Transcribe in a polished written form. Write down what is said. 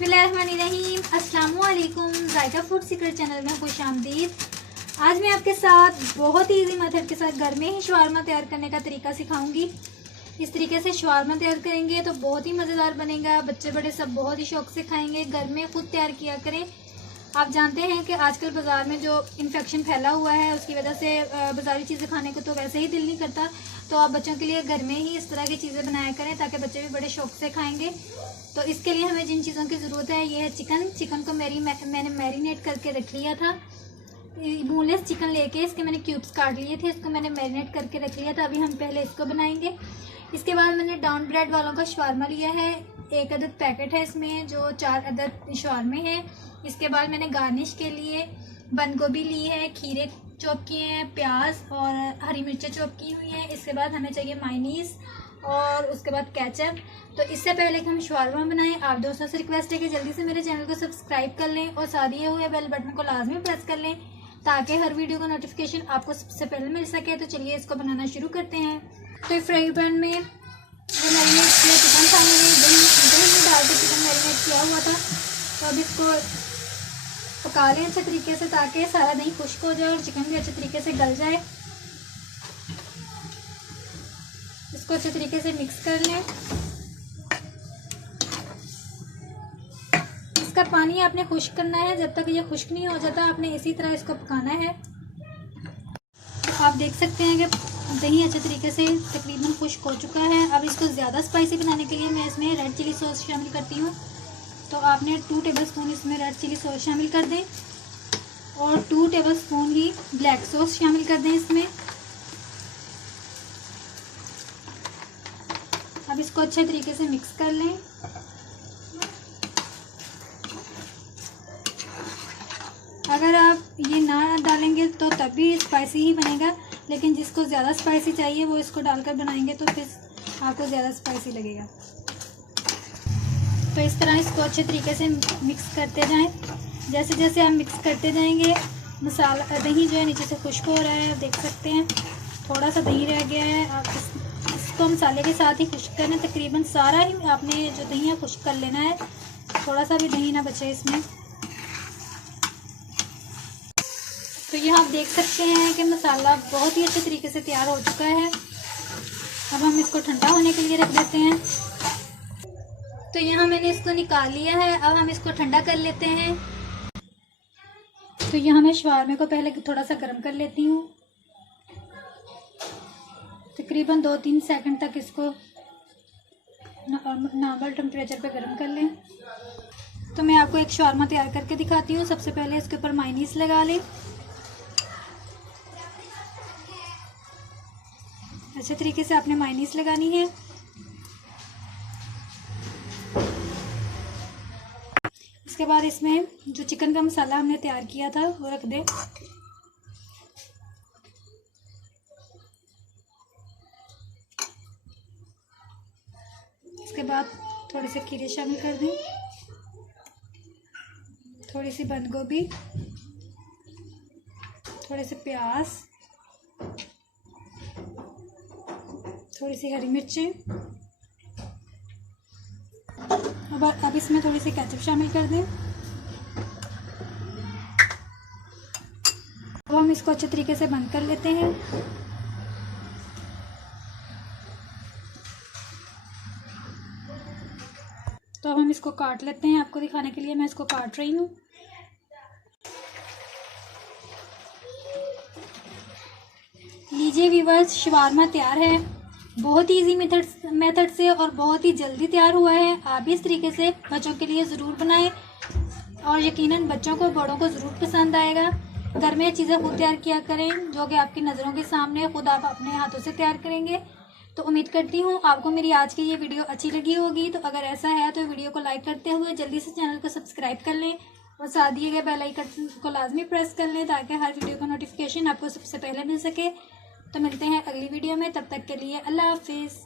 बिस्मिल्लाहिर्रहमानिर्रहीम। अस्सलामुअलैकुम। जायका food secret channel में खुश आमदीद। आज मैं आपके साथ बहुत ही इजी मेथड के साथ घर में ही शवारमा तैयार करने का तरीका सिखाऊंगी। इस तरीके से शवारमा तैयार करेंगे तो बहुत ही मज़ेदार बनेगा। बच्चे बड़े सब बहुत ही शौक से खाएंगे। घर में खुद तैयार किया करें। आप जानते हैं कि आजकल बाज़ार में जो इन्फेक्शन फैला हुआ है उसकी वजह से बाज़ारी चीज़ें खाने को तो वैसे ही दिल नहीं करता। तो आप बच्चों के लिए घर में ही इस तरह की चीज़ें बनाया करें ताकि बच्चे भी बड़े शौक से खाएंगे। तो इसके लिए हमें जिन चीज़ों की ज़रूरत है ये है चिकन को मैंने मैरिनेट करके रख लिया था। बोनलेस चिकन लेके इसके मैंने क्यूब्स काट लिए थे, इसको मैंने मैरिनेट करके रख लिया था। अभी हम पहले इसको बनाएंगे। इसके बाद मैंने डाउन ब्रेड वालों का शवारमा लिया है। 1 अदद पैकेट है इसमें जो 4 अदद शवारमे हैं। इसके बाद मैंने गार्निश के लिए बंद गोभी ली है, खीरे चॉप किए हैं, प्याज और हरी मिर्चें चॉप की हुई हैं। इसके बाद हमें चाहिए मायोनीज़ और उसके बाद केचप। तो इससे पहले कि हम शवारमा बनाएं आप दोस्तों से रिक्वेस्ट है कि जल्दी से मेरे चैनल को सब्सक्राइब कर लें और साथ दिए हुए बेल बटन को लाजमी प्रेस कर लें ताकि हर वीडियो का नोटिफिकेशन आपको सबसे पहले मिल सके। तो चलिए इसको बनाना शुरू करते हैं। तो फ्राई पैन में जो मैरिनेट किया चिकन था मैंने दही में डाल के चिकन मैरिनेट किया हुआ था। तो अब इसको पका लें अच्छे तरीके से ताकि सारा दही खुश्क हो जाए और चिकन भी अच्छे तरीके से गल जाए। इसको अच्छे तरीके से मिक्स कर लें। इसका पानी आपने खुश्क करना है। जब तक ये खुश्क नहीं हो जाता आपने इसी तरह इसको पकाना है। आप देख सकते हैं कि दही अच्छे तरीके से तकरीबन खुश्क हो चुका है। अब इसको ज़्यादा स्पाइसी बनाने के लिए मैं इसमें रेड चिली सॉस शामिल करती हूँ। तो आपने 2 टेबलस्पून इसमें रेड चिली सॉस शामिल कर दें और 2 टेबलस्पून ही ब्लैक सॉस शामिल कर दें इसमें। अब इसको अच्छे तरीके से मिक्स कर लें। अगर आप ये ना डालेंगे तो तब भी स्पाइसी ही बनेगा, लेकिन जिसको ज़्यादा स्पाइसी चाहिए वो इसको डालकर बनाएंगे तो फिर आपको ज़्यादा स्पाइसी लगेगा। तो इस तरह इसको अच्छे तरीके से मिक्स करते जाएं। जैसे जैसे आप मिक्स करते जाएंगे मसाला दही जो है नीचे से खुश्क हो रहा है। आप देख सकते हैं थोड़ा सा दही रह गया है। आप इसको मसाले के साथ ही खुश्क करना। तकरीबन सारा ही आपने जो दही है खुश्क कर लेना है, थोड़ा सा भी दही ना बचे इसमें। तो ये आप देख सकते हैं कि मसाला बहुत ही अच्छे तरीके से तैयार हो चुका है। अब हम इसको ठंडा होने के लिए रख देते हैं। तो यहाँ मैंने इसको निकाल लिया है। अब हम इसको ठंडा कर लेते हैं। तो यहाँ मैं शवारमे को पहले थोड़ा सा गर्म कर लेती हूँ। तकरीबन 2-3 सेकंड तक इसको नॉर्मल टेम्परेचर पे गर्म कर लें। तो मैं आपको एक शवारमा तैयार करके दिखाती हूँ। सबसे पहले इसके ऊपर मायोनीज़ लगा लें। अच्छे तरीके से आपने मायोनीज़ लगानी है। इसके बाद इसमें जो चिकन का मसाला हमने तैयार किया था वो रख दें। इसके बाद थोड़े से खीरे शामिल कर दें, थोड़ी सी बंद गोभी, थोड़े से प्याज, थोड़ी सी हरी मिर्चें। अब इसमें थोड़ी सी केचप शामिल कर दें। अब हम इसको अच्छे तरीके से बंद कर लेते हैं। तो अब हम इसको काट लेते हैं। आपको दिखाने के लिए मैं इसको काट रही हूँ। लीजिए व्यूअर्स, शवारमा तैयार है। बहुत ही इजी मेथड से और बहुत ही जल्दी तैयार हुआ है। आप भी इस तरीके से बच्चों के लिए ज़रूर बनाएं और यकीनन बच्चों को बड़ों को ज़रूर पसंद आएगा। घर में चीज़ें खुद तैयार किया करें जो कि आपकी नज़रों के सामने खुद आप अपने हाथों से तैयार करेंगे। तो उम्मीद करती हूँ आपको मेरी आज की ये वीडियो अच्छी लगी होगी। तो अगर ऐसा है तो वीडियो को लाइक करते हुए जल्दी से चैनल को सब्सक्राइब कर लें और साथ दिए गए बेल आइकन को लाजमी प्रेस कर लें ताकि हर वीडियो का नोटिफिकेशन आपको सबसे पहले मिल सके। तो मिलते हैं अगली वीडियो में, तब तक के लिए अल्लाह हाफिज़।